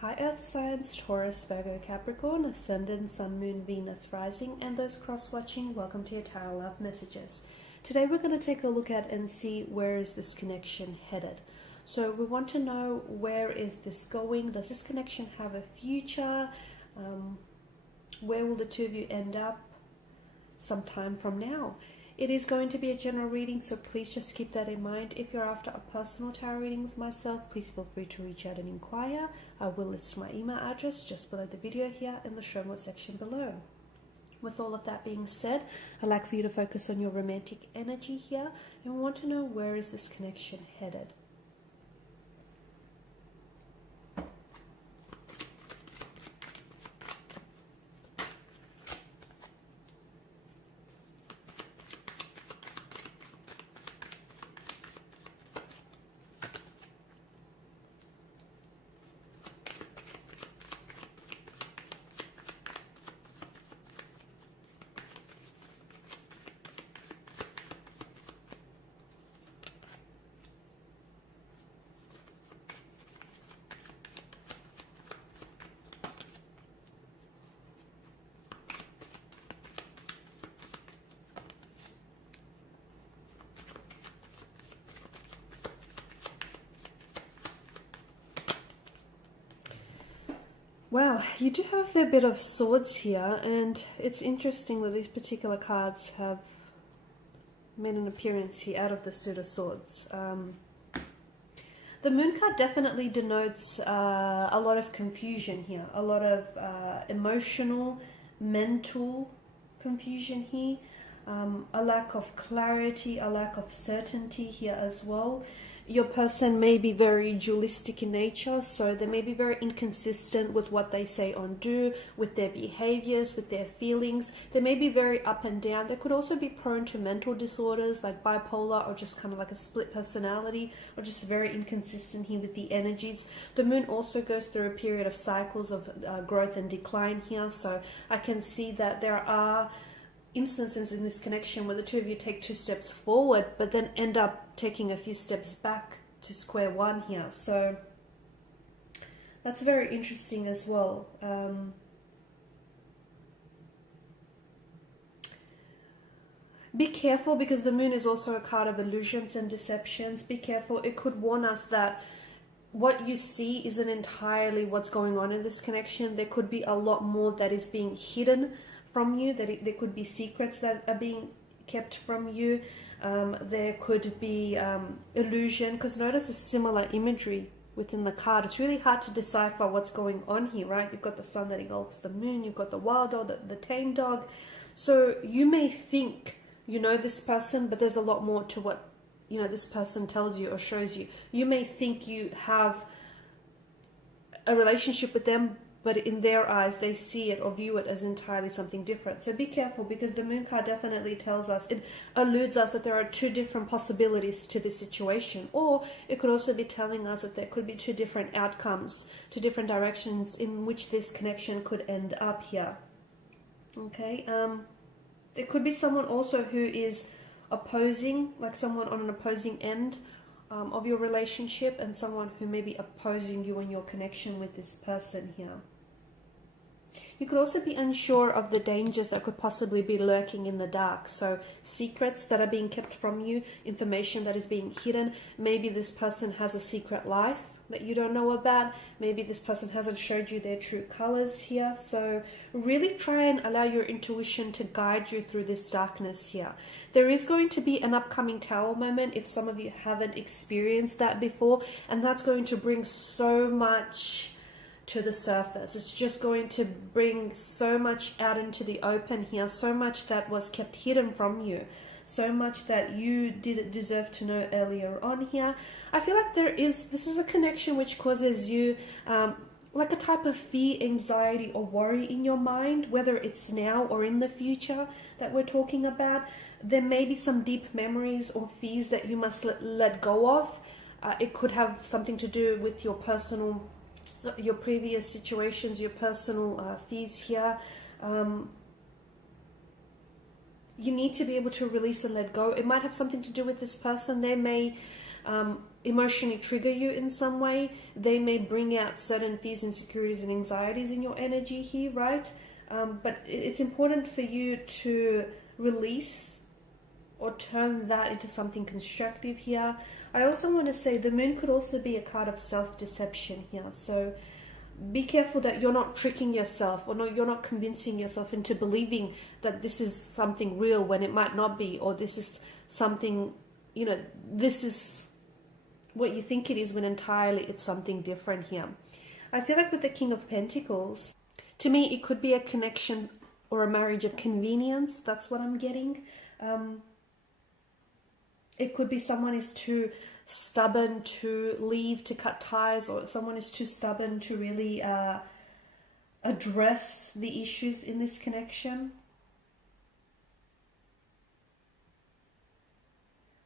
Hi Earth signs, Taurus, Virgo, Capricorn, Ascendant, Sun, Moon, Venus, Rising, and those cross-watching, welcome to your Tarot Love Messages. Today we're going to take a look at and see where is this connection headed. So we want to know, where is this going? Does this connection have a future? Where will the two of you end up sometime from now? It is going to be a general reading, so please just keep that in mind. If you're after a personal tarot reading with myself, please feel free to reach out and inquire. I will list my email address just below the video here in the show notes section below. With all of that being said, I'd like for you to focus on your romantic energy here, and we want to know, where is this connection headed? Wow, you do have a fair bit of swords here, and it's interesting that these particular cards have made an appearance here out of the suit of swords. The moon card definitely denotes a lot of confusion here, a lot of emotional, mental confusion here, a lack of clarity, a lack of certainty here as well. Your person may be very dualistic in nature, so they may be very inconsistent with what they say or do, with their behaviors, with their feelings. They may be very up and down. They could also be prone to mental disorders like bipolar, or just kind of like a split personality, or just very inconsistent here with the energies. The moon also goes through a period of cycles of growth and decline here, so I can see that there are instances in this connection where the two of you take 2 steps forward but then end up taking a few steps back to square one here. So that's very interesting as well. Be careful, because the moon is also a card of illusions and deceptions. Be careful. It could warn us that what you see isn't entirely what's going on in this connection. There could be a lot more that is being hidden from you, that there could be secrets that are being kept from you. There could be illusion, because notice the similar imagery within the card. It's really hard to decipher what's going on here, right? You've got the sun that engulfs the moon, you've got the wild dog, the tame dog. So you may think you know this person, but there's a lot more to what this person tells you or shows you. You may think you have a relationship with them, but in their eyes, they see it or view it as entirely something different. So be careful, because the moon card definitely tells us, it alludes us that there are 2 different possibilities to this situation. Or it could also be telling us that there could be 2 different outcomes, 2 different directions in which this connection could end up here. Okay, there could be someone also who is opposing, like someone on an opposing end of your relationship, and someone who may be opposing you and your connection with this person here. You could also be unsure of the dangers that could possibly be lurking in the dark. So secrets that are being kept from you, information that is being hidden. Maybe this person has a secret life that you don't know about. Maybe this person hasn't showed you their true colors here. So really try and allow your intuition to guide you through this darkness here. There is going to be an upcoming Tower moment if some of you haven't experienced that before, and that's going to bring so much to the surface. It's just going to bring so much out into the open here, so much that was kept hidden from you, so much that you didn't deserve to know earlier on here. I feel like this is a connection which causes you like a type of fear, anxiety, or worry in your mind, whether it's now or in the future that we're talking about. There may be some deep memories or fears that you must let go of. It could have something to do with your personal, your previous situations, your personal fears here. You need to be able to release and let go. It might have something to do with this person. They may emotionally trigger you in some way. They may bring out certain fears, insecurities, and anxieties in your energy here, right? But it's important for you to release or turn that into something constructive here. I also want to say the moon could also be a card of self-deception here. So be careful that you're not tricking yourself, or you're not convincing yourself into believing that this is something real when it might not be, or this is something, you know, this is what you think it is when entirely it's something different here. I feel like with the King of Pentacles, to me, it could be a connection or a marriage of convenience. That's what I'm getting. It could be someone is too stubborn to leave, to cut ties, or someone is too stubborn to really address the issues in this connection.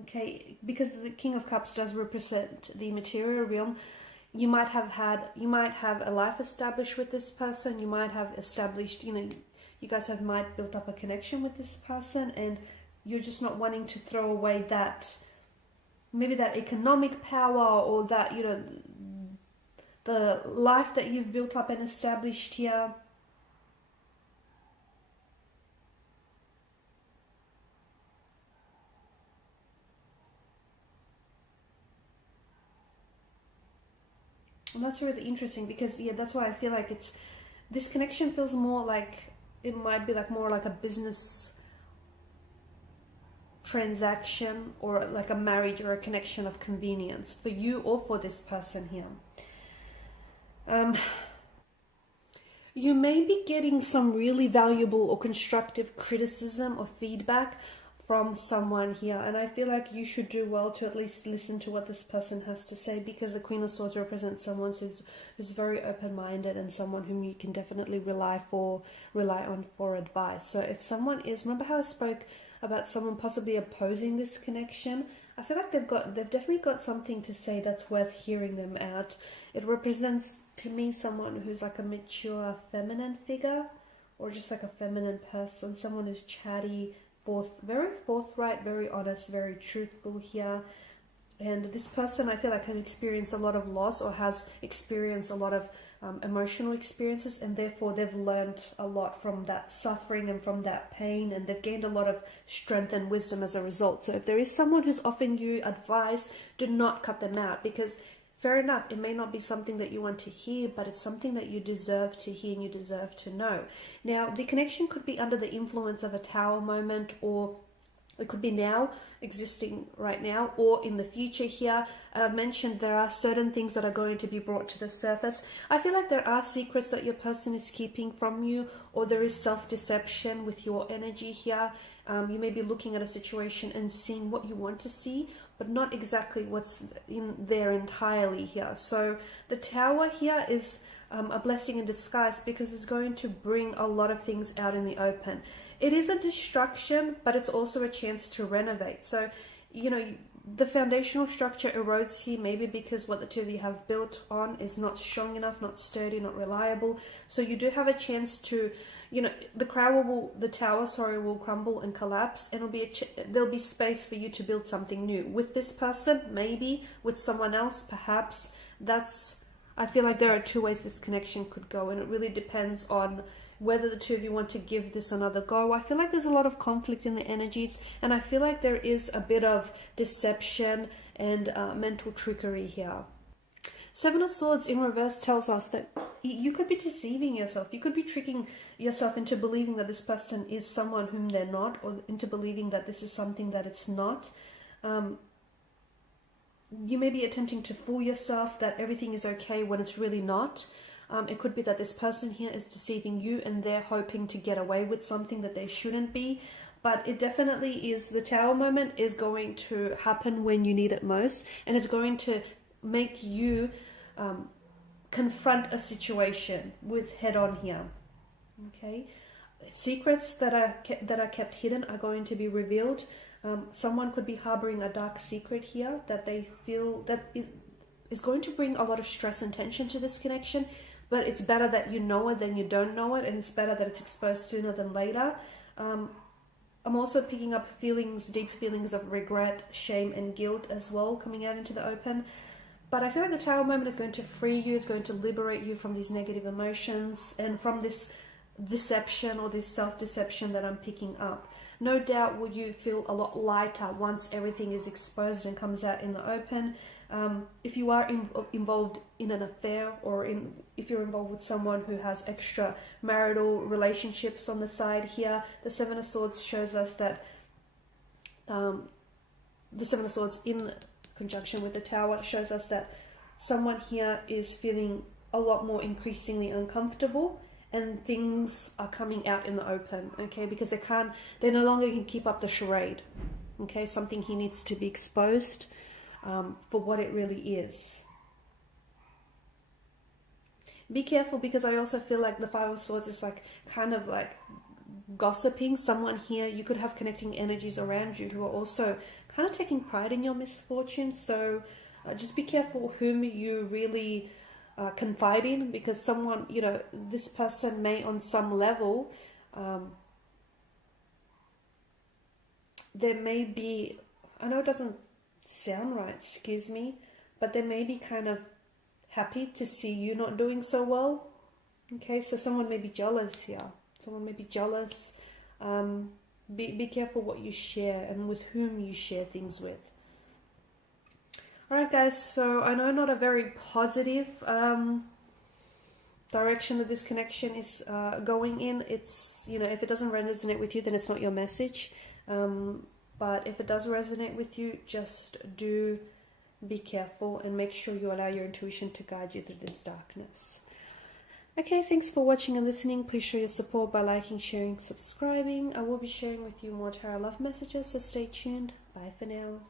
Okay, because the King of Cups does represent the material realm. You might have a life established with this person. You might have established, you guys might built up a connection with this person, and you're just not wanting to throw away that, maybe that economic power, or that, the life that you've built up and established here. And that's really interesting because, yeah, that's why I feel like this connection feels more like, it might be like more like a business transaction, or like a marriage or a connection of convenience for you or for this person here. You may be getting some really valuable or constructive criticism or feedback from someone here, and I feel like you should do well to at least listen to what this person has to say, because the Queen of Swords represents someone who's very open-minded, and someone whom you can definitely rely on for advice. So if someone is, remember how I spoke about someone possibly opposing this connection? I feel like they've definitely got something to say that's worth hearing them out. It represents to me someone who's like a mature feminine figure, or just like a feminine person, someone who's chatty, very forthright, very honest, very truthful here. And this person, I feel like, has experienced a lot of loss, or has experienced a lot of emotional experiences, and therefore they've learned a lot from that suffering and from that pain, and they've gained a lot of strength and wisdom as a result. So if there is someone who's offering you advice, do not cut them out, because fair enough, it may not be something that you want to hear, but it's something that you deserve to hear and you deserve to know. Now, the connection could be under the influence of a Tower moment, or it could be now, existing right now, or in the future here. I've mentioned there are certain things that are going to be brought to the surface. I feel like there are secrets that your person is keeping from you, or there is self-deception with your energy here. You may be looking at a situation and seeing what you want to see, but not exactly what's in there entirely here. So the Tower here is a blessing in disguise, because it's going to bring a lot of things out in the open. It is a destruction, but it's also a chance to renovate. So, the foundational structure erodes here, maybe because what the two of you have built on is not strong enough, not sturdy, not reliable. So you do have a chance to, the tower will crumble and collapse, and there'll be space for you to build something new. With this person, maybe. With someone else, perhaps. I feel like there are two ways this connection could go, and it really depends on whether the two of you want to give this another go. I feel like there's a lot of conflict in the energies, and I feel like there is a bit of deception and mental trickery here. Seven of Swords in reverse tells us that you could be deceiving yourself. You could be tricking yourself into believing that this person is someone whom they're not, or into believing that this is something that it's not. You may be attempting to fool yourself that everything is okay when it's really not. It could be that this person here is deceiving you, and they're hoping to get away with something that they shouldn't be. But it definitely is, the Tower moment is going to happen when you need it most, and it's going to make you confront a situation with head on here. Okay, secrets that are kept hidden are going to be revealed. Someone could be harboring a dark secret here that they feel that is going to bring a lot of stress and tension to this connection. But it's better that you know it than you don't know it, and it's better that it's exposed sooner than later. I'm also picking up feelings, deep feelings of regret, shame and guilt as well coming out into the open. But I feel like the Tower moment is going to free you, it's going to liberate you from these negative emotions and from this deception or this self-deception that I'm picking up. No doubt will you feel a lot lighter once everything is exposed and comes out in the open. If you are involved in an affair, or if you're involved with someone who has extra marital relationships on the side here, the Seven of Swords shows us that the Seven of Swords in conjunction with the Tower shows us that someone here is feeling a lot more increasingly uncomfortable, and things are coming out in the open, okay, because they no longer can keep up the charade, okay. Something here needs to be exposed for what it really is. Be careful, because I also feel like the Five of Swords is like kind of like gossiping. Someone here, you could have connecting energies around you who are also kind of taking pride in your misfortune. So just be careful whom you really confide in, because someone, you know, this person may on some level, there may be, I know it doesn't sound right, excuse me, but they may be kind of happy to see you not doing so well, okay. So someone may be jealous here, someone may be jealous. Be careful what you share and with whom you share things with. Alright guys, so I know not a very positive direction that this connection is going in. It's, you know, if it doesn't resonate with you, then it's not your message. But if it does resonate with you, just do be careful and make sure you allow your intuition to guide you through this darkness. Okay, thanks for watching and listening. Please show your support by liking, sharing, subscribing. I will be sharing with you more tarot love messages, so stay tuned. Bye for now.